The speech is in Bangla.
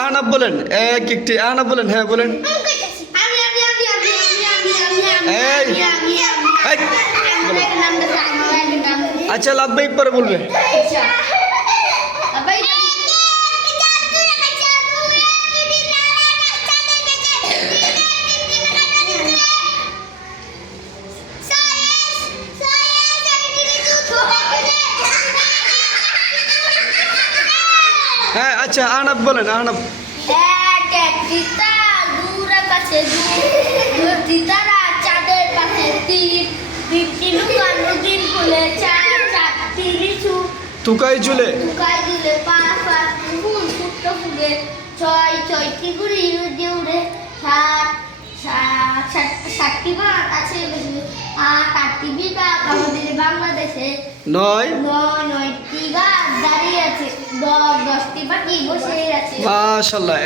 আহনাফ বলেন, এক একটি আহনাফ বলেন, হ্যাঁ বলেন। এই, আচ্ছা লাব্বাইক পরে বলবে। হ্যাঁ আচ্ছা আহনাফ বলেন, আহনাফ। তুকাই চুলে বাংলাদেশে নয় নয়টি গাছ দাঁড়িয়ে আছে, 10টি পাখি বসে আছে। মাশাআল্লাহ।